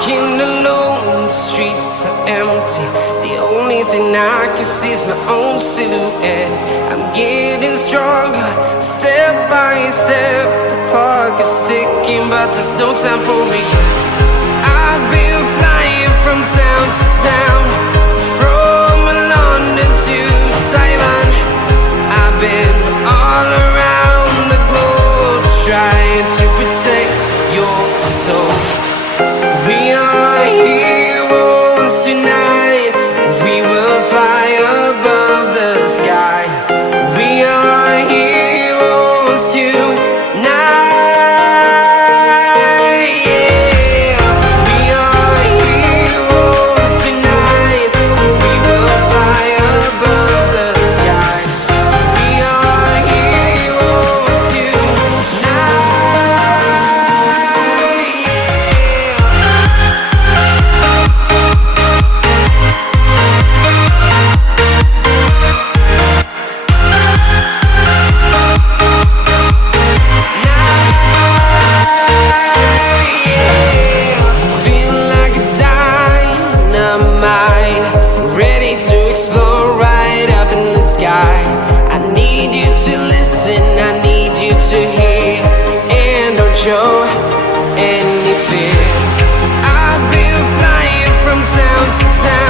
walking alone, the streets are empty. The only thing I can see is my own silhouette. I'm getting stronger, step by step. The clock is ticking, but there's no time for regrets. I've been flying from town to town, from London to Taiwan. I've been all around the globe, trying to protect your soul. We are heroes tonight. We will fly above the sky. We are heroes tonight. Yeah. We are heroes tonight. We will fly above the sky. We are heroes tonight. Feel like a dynamite, ready to explode right up in the sky. I need you to listen, I need you to hear, and don't show any fear. I've been flying from town to town,